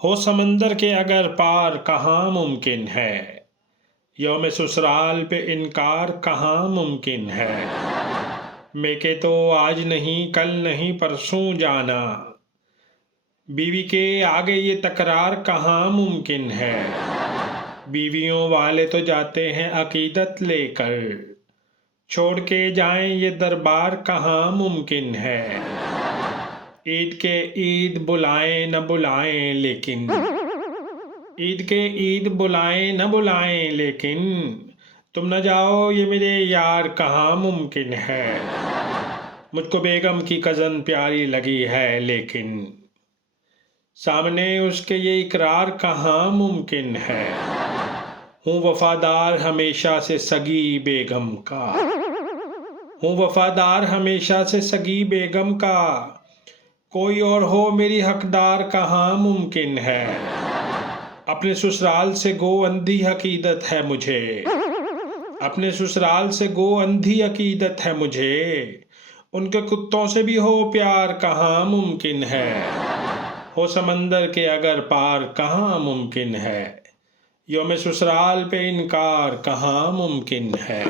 हो समंदर के अगर पार कहाँ मुमकिन है, यौम ससुराल पे इनकार कहाँ मुमकिन है। मेके तो आज नहीं कल नहीं परसों जाना, बीवी के आगे ये तकरार कहाँ मुमकिन है। बीवियों वाले तो जाते हैं अकीदत लेकर, छोड़ के जाएं ये दरबार कहाँ मुमकिन है। ईद के ईद बुलाएं न बुलाएं लेकिन, ईद के ईद बुलाएं न बुलाएं लेकिन, तुम न जाओ ये मेरे यार कहाँ मुमकिन है। मुझको बेगम की कज़न प्यारी लगी है लेकिन, सामने उसके ये इकरार कहाँ मुमकिन है। हूँ वफादार हमेशा से सगी बेगम का, हूँ वफादार हमेशा से सगी बेगम का, कोई और हो मेरी हकदार कहाँ मुमकिन है। अपने ससुराल से गो अंधी अकीदत है मुझे, अपने ससुराल से गो अंधी अकीदत है मुझे, उनके कुत्तों से भी हो प्यार कहाँ मुमकिन है। हो समंदर के अगर पार कहाँ मुमकिन है, यौम ससुराल पे इनकार कहाँ मुमकिन है।